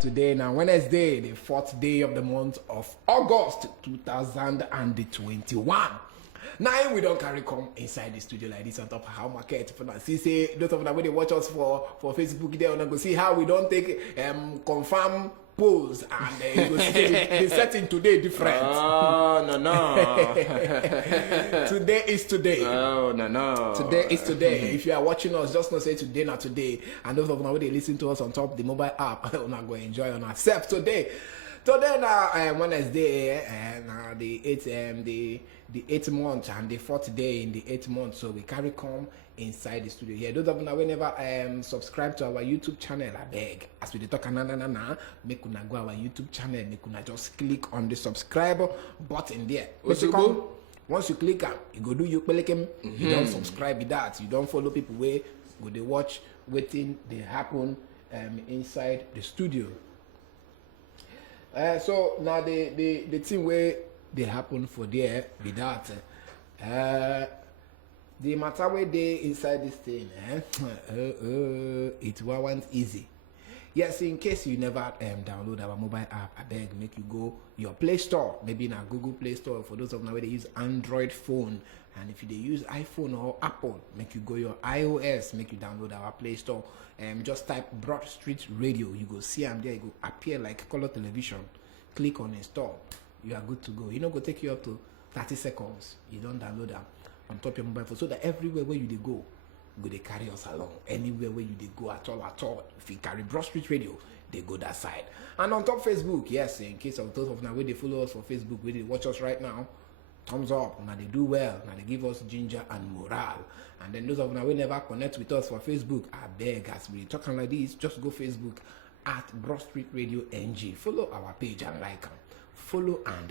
Today now Wednesday, the 4th day of the month of August 2021. Now we don't carry come inside the studio like this on top of how market. For now, see say those of them when they watch us for Facebook, they wanna go see how we don't take confirm polls and you go see the setting today different. Oh no. Today is today. Oh no. Today is today. If you are watching us, just not say today not today. And those of them when they listen to us on top of the mobile app, we're not going to enjoy on ourselves today. Today now Wednesday and the 8th month and the 4th day in the 8th month, so we carry come inside the studio here. Those of you who never subscribe to our YouTube channel, I beg. As we talk make una go our YouTube channel, make una just click on the subscribe button there. Once you click on, you go do you click him. You don't subscribe with that. You don't follow people where go they watch waiting they happen inside the studio. So now the thing where they happen for there with that the matter where they inside this thing it wasn't easy. Yes, in case you never download our mobile app, I beg make you go your Play Store, maybe in a Google Play Store for those of now where they use Android phone, and if you they use iPhone or Apple, make you go your iOS, make you download our Play Store. Just type Broadstreet Radio, you go see them there, you go appear like color television. Click on install, you are good to go. You know, go take you up to 30 seconds. You don't download them on top of your mobile phone, so that everywhere where you they go they carry us along. Anywhere where you they go at all. If you carry Broadstreet Radio, they go that side. And on top Facebook, yes, in case of those of now where they follow us for Facebook, where they watch us right now, thumbs up. Now they do well. Now they give us ginger and morale. And then those of now who never connect with us for Facebook, I beg, as we talking like this, just go Facebook at Broadstreet Radio NG. Follow our page and like them. Follow and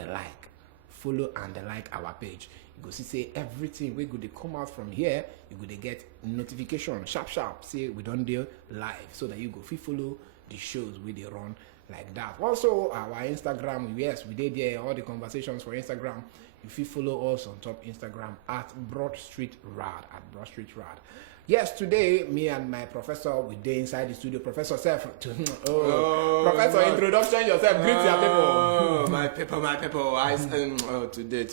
like our page. You go see say everything we go to come out from here, you go to get notification sharp say we don't do live, so that you go follow the shows we they run like that. Also our Instagram, yes, we did there all the conversations for Instagram. If you follow us on top Instagram at Broadstreet Rad. Yes, today me and my professor we day inside the studio. Professor Self, Professor, introduction yourself. Greet your people. My people. Today.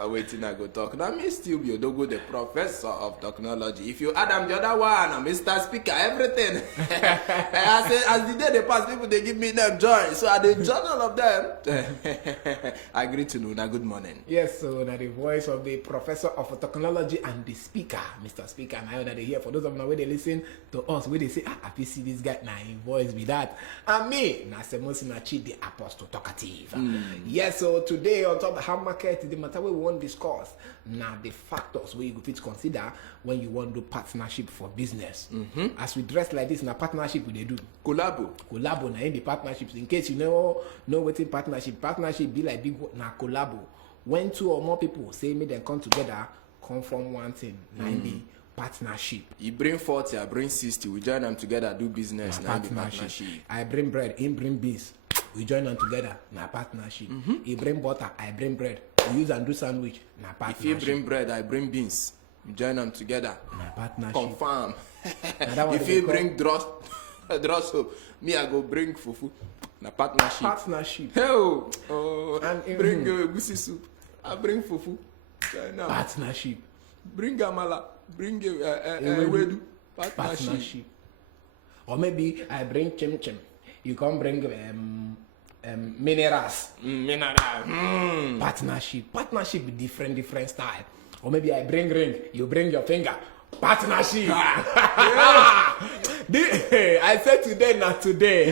I'm waiting. I go talk. Now me still be Odogo, the professor of technology. If you add them the other one, Mr. Speaker, everything. as the day they pass, people they give me them joy. So I the journal of them. I greet to you. Now good morning. Yes, so now the voice of the professor of technology and the speaker, Mr. Speaker, and I know that they hear. For those of them where they listen to us, where they say, I see this guy now in voice with that. And me, Nasemosinachi, the apostle talkative. Yes, so today on top of how market, the matter we want to discuss now the factors where you could consider when you want to do partnership for business. As we dress like this in a partnership, we they do collabo now in the partnerships. In case you know what in partnership be like big na collabo. When two or more people say me then come together, come from one thing, be partnership. You bring 40, I bring 60. We join them together, do business. Now partnership. I bring bread, him bring beans. We join them together, na partnership. He bring butter, I bring bread. We use and do sandwich, na partnership. If you bring bread, I bring beans. We join them together, na partnership. Confirm. If you bring draw soap, me I go bring fufu. Na partnership. Hell. And bring gusi soup. I bring fufu. Partnership. Bring gamala. Bring wedu. Partnership. Or maybe I bring chim. You can bring minerals. Partnership with different style. Or maybe I bring ring. You bring your finger. Partnership. I said today, not today.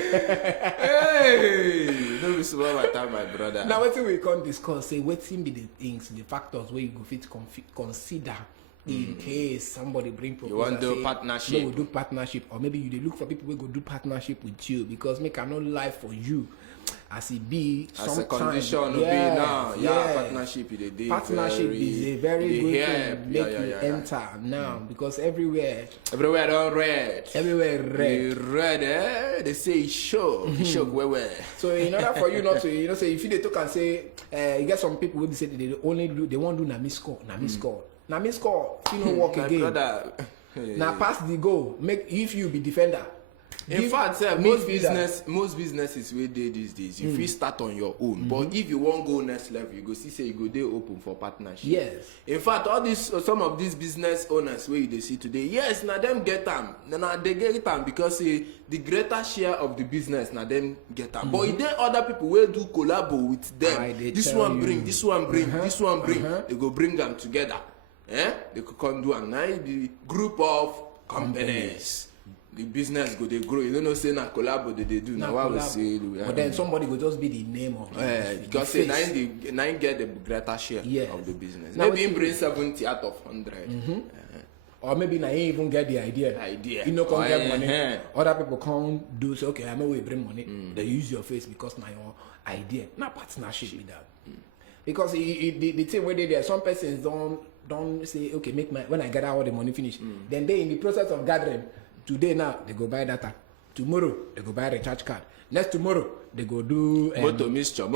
Hey, don't be so my time, my brother. Now, what we can discuss, say what seem be the things, the factors where you go fit consider in case somebody bring proposal. You want to do partnership? No, we do partnership, or maybe you look for people who go do partnership with you because me cannot lie for you. As it be, as a condition, partnership is a very good thing to make you enter now because everywhere don't red. Everywhere red. They say it's show. Where. So in order for you not to, say if you talk and say, you get some people who say they won't do na miss score. You know walk again. Brother. Now pass the goal. Make if you be defender. In fact, meat feeder. most businesses wey dey these days, you fit start on your own. But if you wan go next level, you go see say you go dey open for partnership. Yes. In fact, some of these business owners wey you dey see today, yes, na them get am. Na they get am because the greater share of the business na them get am. But e dey other people wey do collabo with them. This one bring, this one bring, this one bring. They go bring them together. They could come do am. Na the group of companies. The business go dey grow. You don't know say na collabo they do. Now why we say, but then somebody go just be the name of because say na him get the greater share of the business. Now maybe him bring 70 out of 100. Or maybe na he even get the idea. You know, come get money. Other people can't do so. Okay, I know we bring money. They use your face because na your idea. Na partnership with that. Because the thing where they there, some persons don't say, okay, make my when I gather all the money finish. Then they in the process of gathering. Today now they go buy data. Tomorrow they go buy recharge card. Next tomorrow they go do motor mixture.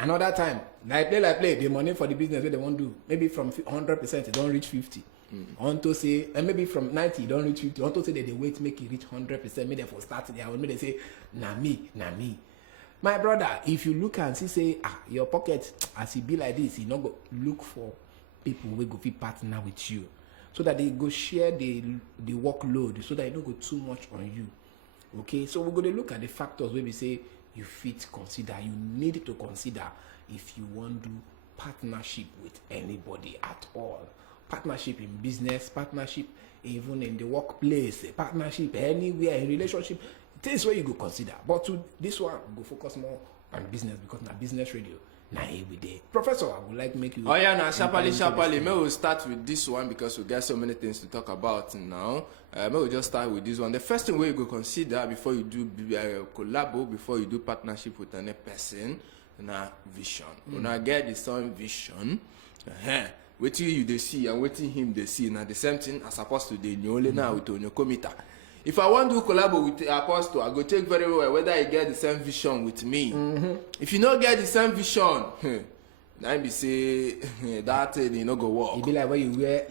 Another time like play the money for the business where they won't do. Maybe from 100% it don't reach 50. Unto say and maybe from 90 it don't reach 50. Unto say that they wait make it reach 100%. Maybe for start there. Maybe they say na me. My brother, if you look and see say your pocket as it be like this, you not go look for people who go fit partner with you. So that they go share the workload, so that it don't go too much on you. Okay, so we're going to look at the factors where we say you fit consider, you need to consider if you want to do partnership with anybody at all. Partnership in business, partnership even in the workplace, partnership anywhere in relationship. Things where you go consider. But to this one, we go focus more on business because na business radio. Now every day. Professor, I would like to make you... Oh yeah, now sharply. May we start with this one because we got so many things to talk about now. May we just start with this one. The first thing where you go consider before you do collabo, before you do partnership with any person, na vision. When I get the same vision, wetin you dey see and wetin him dey see, na the same thing as opposed to the only now with your committer. If I want to collabo with Apostle, I go check very well whether he get the same vision with me. If you don't get the same vision, now be say that thing you no go work. It be like when you wear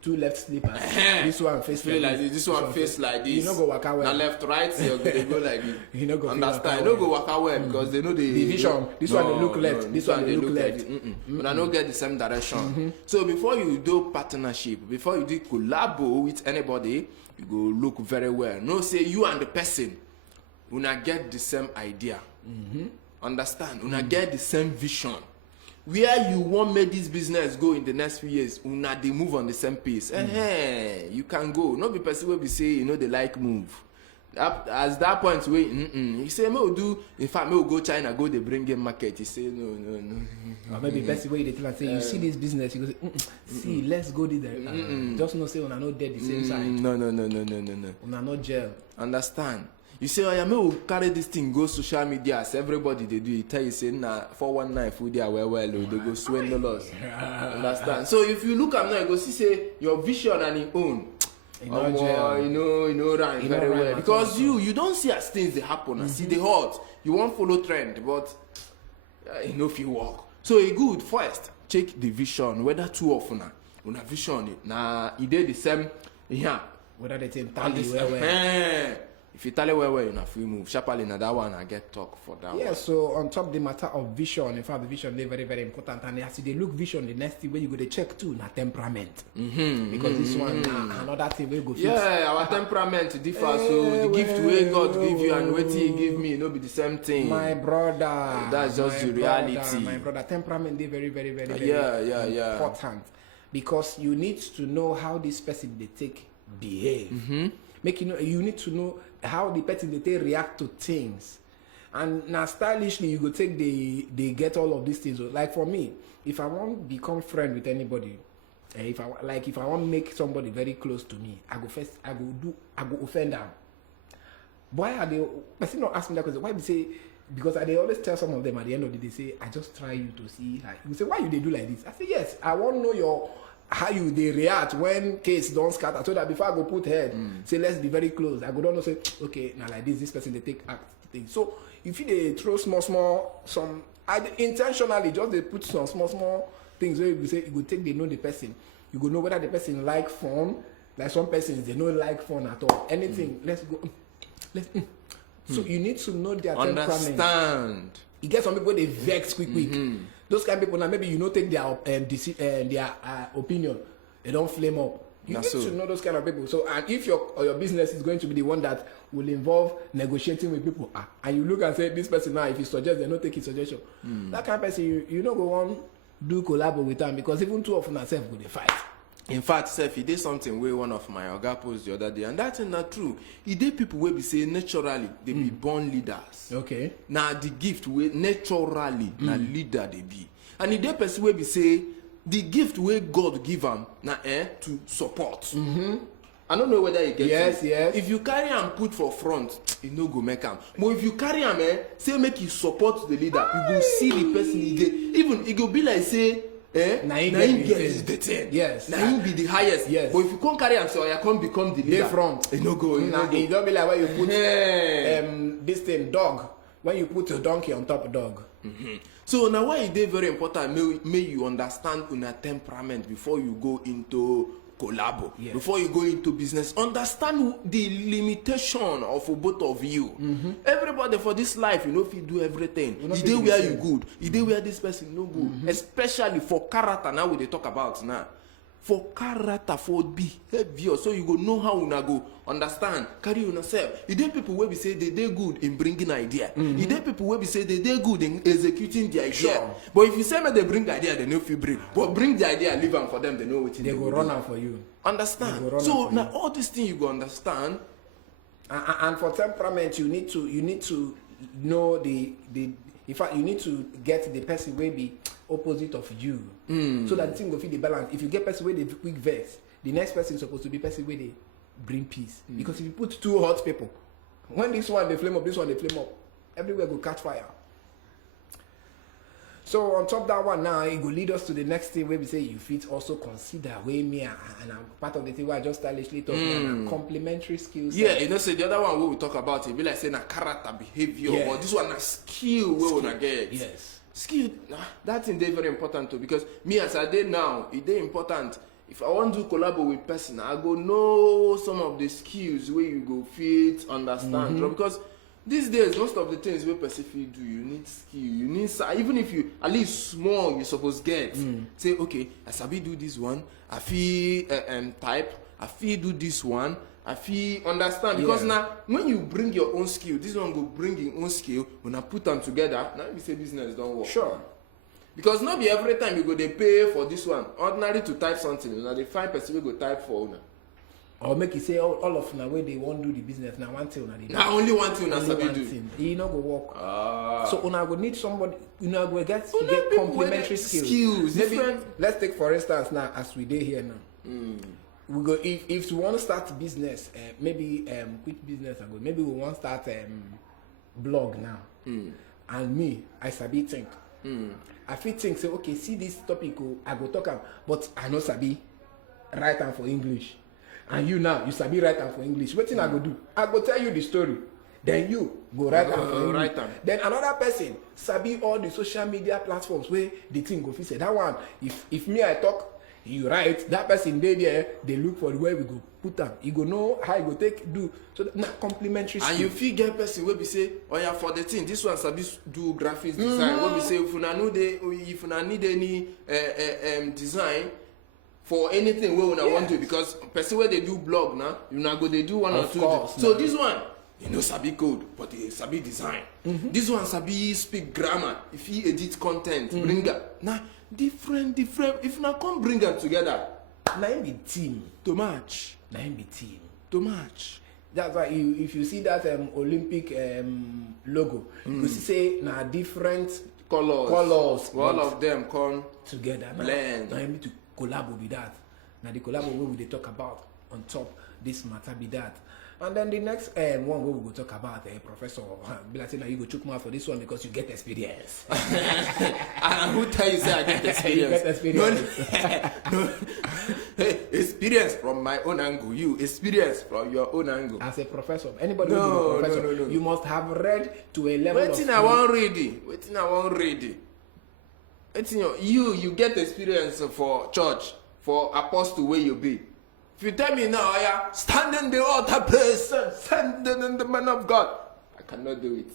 two left slippers. This one face like this. This one face like this. You no go waka well. Now left right, they go like this. You no go understand. You no go waka well because they know the vision. This one they look left. This one they look left. But I don't get the same direction. So before you do partnership, before you do collabo with anybody, you go look very well. No say you and the person una get the same idea. Understand? Una get the same vision. Where you want make this business go in the next few years, una they move on the same pace. You can go. Not be person will be say you know they like move. As that point where you say me will do. In fact, me will go China, go they bring in market. You say no. Or maybe best way they tell and say you see this business, you go say see let's go there. Just no say una no dead the same side. No. Una no gel. Understand? You say, oh yeah, me will carry this thing go social media as everybody they do. You tell you say nah 419 food there well they go swindle us. Understand? So if you look at now, you go see say your vision and your own. You know run very well because you don't see as things they happen and see the hot. You won't follow trend, but you know if you walk. So it good first check the vision whether too often una vision na it dey the same whether they take tally well. If you tell it well, you know, if we move sharply na that one, I get talk for that one. Yeah, so on top the matter of vision, in fact, the vision is very, very important. And as they look vision, the next thing where you go to check too, na temperament. Because this one, another thing we go fix. Yeah, our temperament differs. So the gift way God give you and what He give me, no be the same thing. My brother. That's just the reality. My brother, temperament is very, very, very, very important. Because you need to know how this person they take behave. You need to know how the person they react to things, and now stylishly you go take they get all of these things. Like for me, if I want to become friend with anybody, if I want to make somebody very close to me, I go offend them. Why are they? Person not ask me that question. Why they say? Because I they always tell some of them at the end of the day, say I just try you to see. Like you say, why you they do like this? I say yes, I want to know how you they react when case don't scatter, so that before I go put head, say let's be very close. I go down and say, okay, now like this person they take act thing. So if you they throw small some intentionally just they put some small things where you say you go take they know the person, you go know whether the person like fun. Like some persons they don't like fun at all. Anything, let's go. So you need to know their temperament. Understand. You get some people they vex quick. Those kind of people now maybe you don't take their opinion, they don't flame up. You need to know those kind of people. So and if your business is going to be the one that will involve negotiating with people, and you look and say this person now if he suggests they don't take his suggestion, that kind of person you know go on do collab with them because even two of them themselves go they fight. In fact, Seth, he did something where one of my oga post the other day, and that's not true. He did people where we say naturally they be born leaders. Okay. Now the gift where naturally na leader they be, and he did person where we say the gift where God give them na to support. I don't know whether you get yes. If you carry and put for front, it no go make am. But if you carry am, say make you support the leader, you go see the person he dey. Even it go be like say. Now he is the 10. Yes. Now he be the highest. Yes. But if you can't carry him, so you can't become the leader. They front. It no go. It don't be like when you put this thing dog. When you put a donkey on top of dog. So now why it is very important may you understand una temperament before you go into collabo. Yes. Before you go into business, understand the limitation of both of you. Everybody for this life, you know, if you do everything, you dey where you good, you dey where this person no good. Especially for character. Now we dey talk about now. For character, for behavior, so you go know how una go understand, carry yourself. You dey people where we say they good in bringing idea. You dey people where we say they good in executing the idea. Sure. But if you say me they bring the idea, they know if you bring. But bring the idea, leave them for them, they know what they go run out for you. Understand? So now all these things you go understand. And for temperament, you need to know the in fact you need to get the person will be opposite of you. So that the thing will feel the balance. If you get person where they quick vex, the next person is supposed to be person where they bring peace. Because if you put two hot people, when this one they flame up, this one they flame up, everywhere go catch fire. So on top of that one now, it will lead us to the next thing where we say you fit also consider where me and I'm part of the thing where I just stylishly talk about complementary skills. Yeah, you know, say the other one where we talk about it be like saying a character behavior, but this one a skill where we get. Yes. Skill, that thing they very important too, because me as I did now, it they important. If I want to collaborate with person, I go know some of the skills where you go fit, understand. Because these days, most of the things where person do, you need skill, you need even if you at least small, you supposed get. Say, okay, I sabi do this one, I feel type, I feel do this one. I feel understand because now when you bring your own skill, this one go bring your own skill. When I put them together, now we say business don't work. Sure. Because not be every time you go they pay for this one. Ordinary to type something, now they find person will go type for una. Or make you say all of now where they won't do the business now one thing una they do. Now only one thing una sabi do. You know go work. So una go need somebody. Una go get complementary skills. Maybe let's take for instance now as we did here now. We go if you want to start business, maybe quick business and go. Maybe we want to start blog now. And me, I sabi think. I feel think say okay, see this topic, I go talk am, but I no sabi write am for English. And you now, you sabi write am for English. What thing I go do? I go tell you the story. Then you go write am for English. Then another person sabi all the social media platforms where the thing go fit say that one. If me I talk, you write, that person there, they look for where we go put them. You go know how you go take do. So now complementary skill. And you feel get person where we say, oh yeah, for the thing, this one sabi do graphics design. Where we say if una need any design for anything where una want to, because person where they do blog now, you now go they do one or two. So this one, you know sabi code, but they sabi design. This one sabi speak grammar. If he edit content, bring that. Now different. If now come bring them together, now in the team to match. Now in the team to match. That's why if you see that Olympic logo, you see say now different colors. All of them come together. Blend. Now you need to collab with that. Now the collab we they talk about on top this matter be that. And then the next one we will talk about Professor be like say now you go chook more for this one because you get experience. And who tell you say I get experience? You get experience. No. Experience from my own angle. You experience from your own angle. As a professor, anybody who is a professor, no. you must have read to a level Waiting I want ready. You get experience for church, for apostle where you be. If you tell me now, yeah, stand in the altar place, stand in the man of God, I cannot do it.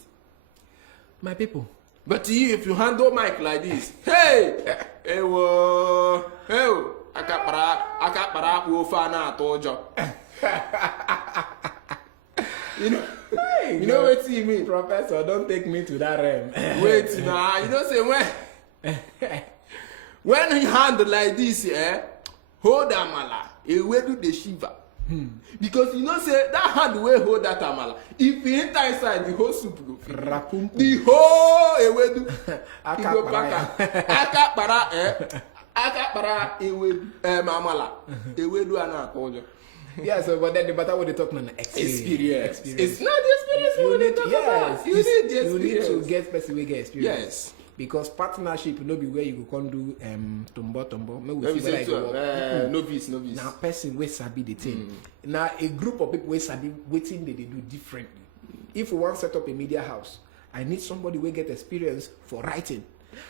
My people. But you, if you handle mic like this, hey, akapara wofana tojo. You know what you mean? Professor, don't take me to that realm. Wait, nah, you don't say when you handle like this, hold amala, where do the shiva? Because you know say that hand way hold that amala. If you enter inside, the whole soup go fit. The whole ewedu. He go back. Akapara ewedu. Amala. Ewedu ana tojo. Yeah, so but then the matter what they talk now, experience. It's not the experience you need to talk about. You need the experience. You need to get person we get experience. Yes. Because partnership no be where you go come do tombo. Maybe we see Say whether it go novice. Now person we sabi the thing. Now a group of people we sabi waiting they do differently. If we want set up a media house, I need somebody we get experience for writing.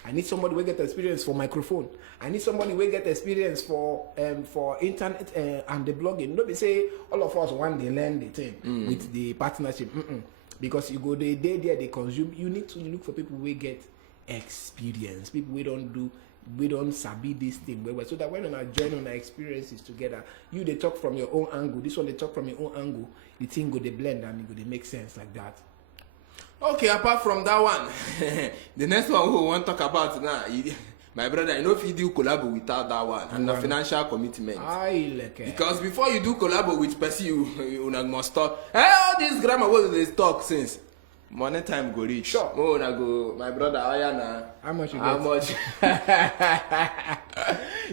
I need somebody we get experience for microphone. I need somebody we get experience for internet and the blogging. No be say all of us one day learn the thing with the partnership. Because you go the day there they consume. You need to look for people we get experience. People we don't sabi this thing well, so that when we join on our experiences together, you they talk from your own angle. This one they talk from your own angle. The thing go they blend and it go they make sense like that. Okay, apart from that one, the next one we want to talk about now, my brother, you know if you do collab without that one and the financial commitment. Because before you do collab with person, you must talk. Hey, all this grammar what they talk since. Money time go reach. Sure. Oh, na go, my brother, How much you get? how much?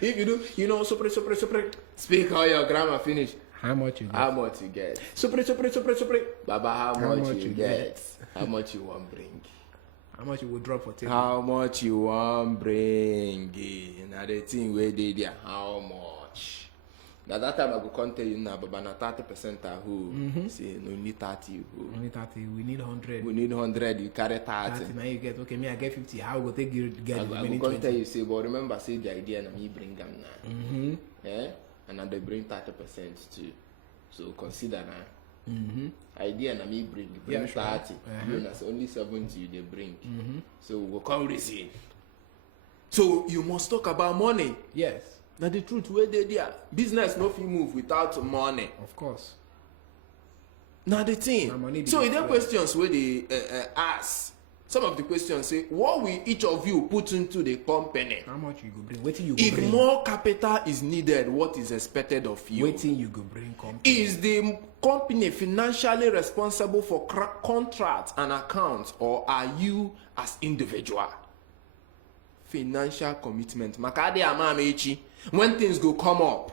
If you do, you know, super. Speak all your grammar finish. How much you get? How much you get? Super. Baba, how much you get? How much you want bring? How much you will drop for table? How much you want bring? Now the thing where they there, how much? Now that time I go come tell you now, but na 30% are who? Say no need 30 who? Only 30. We need 100. We need 100. You carry 30. Now you get okay. Me I get 50. How go take you get I the go remaining come 20? tell you say, but remember say the idea na me bring them now. Yeah, and now they bring 30% too. So consider now. Idea na me bring Yeah, sure. 30. You know, so only 70 you they bring. So we will come receive. So you must talk about money. Yes, Now the truth where they there, business no fit move without money. of course. Now the thing. Na money be So the in the fuel. questions where they ask, some of the questions say, what will each of you put into the company? How much you go bring? Waiting you go If bring. more capital is needed, what is expected of you? Waiting you go bring company. Is the company financially responsible for contracts and accounts, or are you as individual? Financial commitment. Makade amamechi. When things go come up,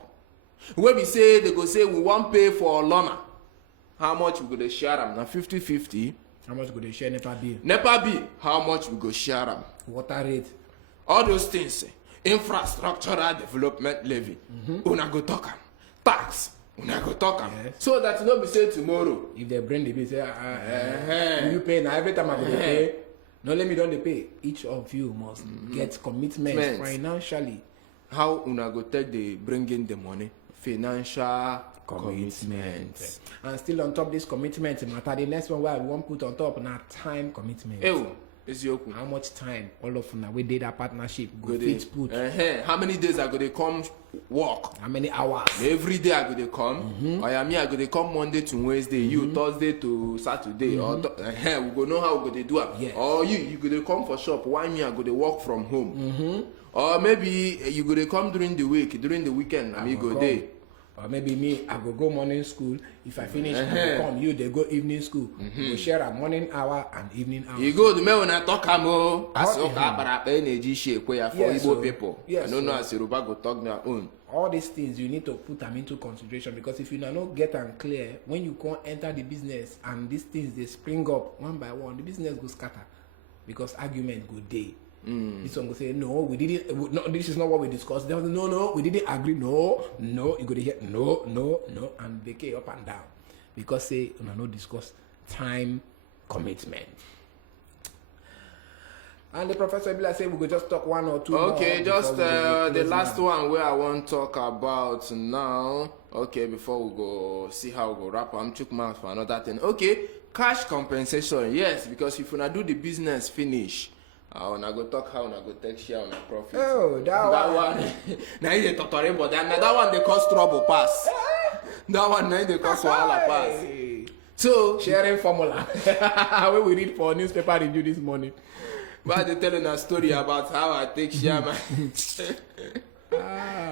when we say they go say we want pay for loaner, how much we go to share them? Now 50-50. How much go they share NEPA bill? NEPA bill, how much we go share them? Water rate. All those things. Infrastructural development levy. Una go talk am. Tax. Una go talk am. Yes. So that you no be say tomorrow. If they bring the bill, say, will you pay now? Every time I go to pay. No, let me don't pay. Each of you must get commitment Commitment. financially. How una go take the bring in the money? Financial commitment. And still on top this commitment matter, the next one where we want put on top now time commitment. Ew, Ezioku. How much time all of una we did that partnership go Go fit put? How many days I go they come work? How many hours? Every day I go they come. Or me I go they come Monday to Wednesday. You Thursday to Saturday. Or we go know how we go they do it. Yes. Or you go they come for shop. Why me I go they work from home? Or maybe you go they come during the week, during the weekend. I mean go come. there. Or maybe me, I go morning school. If I finish, I go come. You, they go evening school. We go share a morning hour and evening hour. You go the man when I talk amo. As Oh, you para energy shake for Yes, Igbo so- people. yes, I don't know so- as Yoruba go talk their own. All these things you need to put them into consideration, because if you not get them clear, when you can't enter the business and these things they spring up one by one, the business go scatter because argument go day. This one go say no, we didn't. No, this is not what we discussed. They will say, no, we didn't agree. No, you go to hear no, and they get up and down because say no discuss time commitment. And the professor will say we could just talk one or two. Okay, more just before we the close last now. one where I want to talk about now. Okay, before we go see how we go wrap, I'm chook mouth for another thing. Okay, cash compensation, yes, because if una do the business finish, una go talk how una go take share on the profit. Oh, that one. Now you dey totori, but that one they cause trouble pass. That one now they cause wahala pass. So sharing formula. When we read for newspaper review this morning. But they telling a story about how I take share my.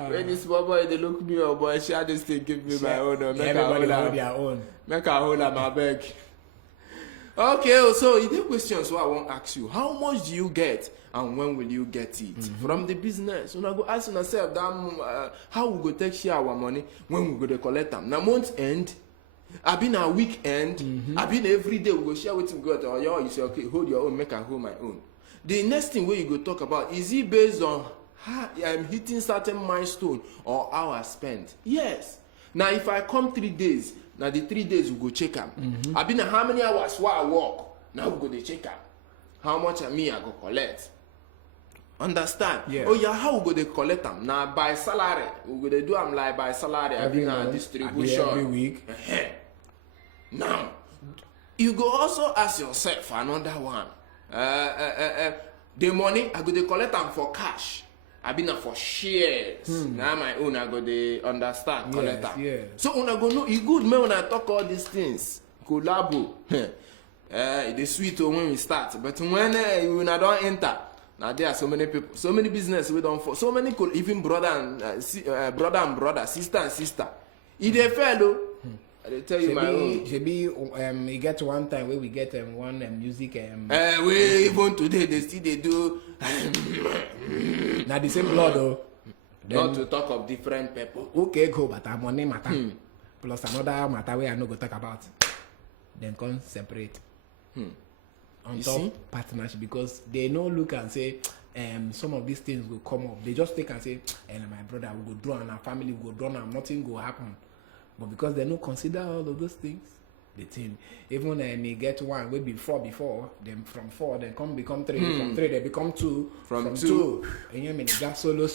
When this small boy they look me up, boy, share this thing, give me my own. Make everybody hold their own. Make a hold my bag. Okay, so the question so I won't ask you, how much do you get and when will you get it from the business? When I go ask yourself that how we go take share our money when we go to collect them. Now month end, I been a weekend, I been every day we go share with him God or you say okay, hold your own, make I hold my own. The next thing where you go talk about is it based on how I'm hitting certain milestone or hours spent? Yes. Now if I come 3 days, now the 3 days we go check am. I been how many hours while I work? Now we go to check am. How much I go collect? Understand? Yeah. Oh yeah, how we go to collect them? Now by salary, we go to do am like by salary. I been a distribution every week. Now you go also ask yourself another one. The money I go to collect them for cash. I been for shares. Now my own I go to understand collect them. Yes. So una go know it good man when I talk all these things. Collabo. It is sweet when we start, but when I don't enter, now there are so many people, so many business we don't for, so many even brother and brother, sister and sister. It a fellow. I tell you my own. You get one time where we get one music. We even today they still they do. Now the same blood though. Not to talk of different people. Okay, go, but our money matter. Plus another matter where I no go talk about. Then come separate. On You top see? partnership because they no look and say some of these things will come up. They just take and say, my brother will go draw and our family will go draw and nothing will happen. But because they no consider all of those things, the thing even may get one way before then from 4 then become 3 from 3 they become 2 from 2 and you mean just solo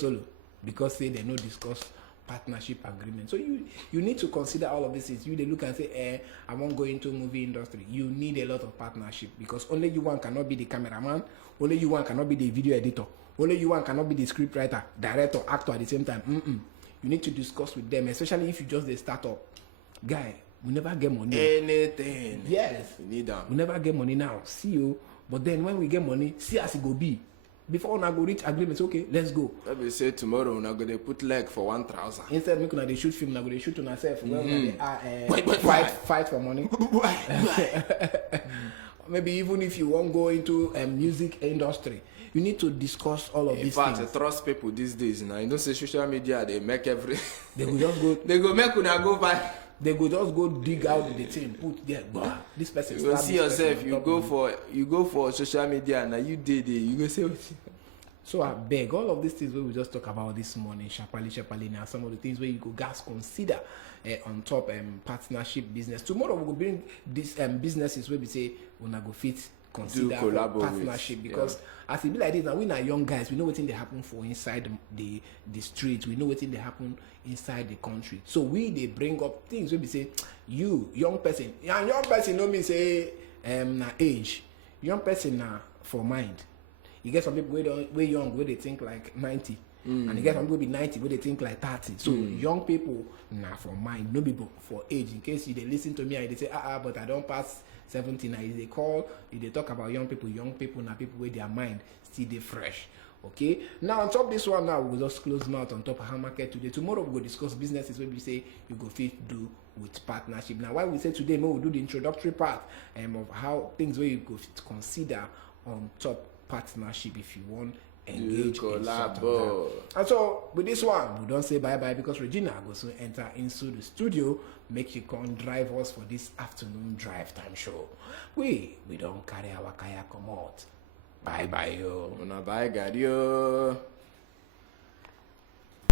because say they no discuss partnership agreement. So you need to consider all of these things. You they look and say I won't go into movie industry. You need a lot of partnership because only you one cannot be the cameraman, only you one cannot be the video editor, only you one cannot be the script writer, director, actor at the same time. You need to discuss with them, especially if you just a startup guy. We never get money. Anything. Yes. We need them. We never get money now. See you. But then when we get money, see as it go be. Before we go reach agreements, okay, let's go. Let me say tomorrow we're going to put leg for 1,000. Instead of making they shoot film, they shoot on ourselves. Fight for money. Maybe even if you won't go into music industry, you need to discuss all of these things. In fact, I trust people these days now. You don't say social media, they make every. They go just go. They go make una go buy. They go just go dig out the thing, put there. This person. You see yourself. You go for social media now. You did it. You go say. So I beg all of these things we just talk about this morning, sharply now. Some of the things where you go guys consider on top partnership business. Tomorrow we will bring these businesses where we say we go fit consider partnership because as it be like this now, we are young guys. We know what thing they happen for inside the streets. We know what thing they happen inside the country. So they bring up things where we say you young person, and young person know me say na age, young person na for mind. You get some people way young where they think like 90. And you get some people be 90 where they think like 30. So young people now for mind, no people for age. In case you they listen to me and they say, but I don't pass 70 now. If they talk about young people now people with their mind still they fresh. Okay. Now on top of this one now we'll just close mouth on top of how market today. Tomorrow we'll discuss businesses where we say you go fit do with partnership. Now why we say today we'll do the introductory part of how things where you go fit consider on top partnership if you want engage in sort of that. And so with this one we don't say bye because Regina will soon enter into the studio make you come drive us for this afternoon drive time show. We don't carry our kayak come out. Bye yo. Bye, God yo.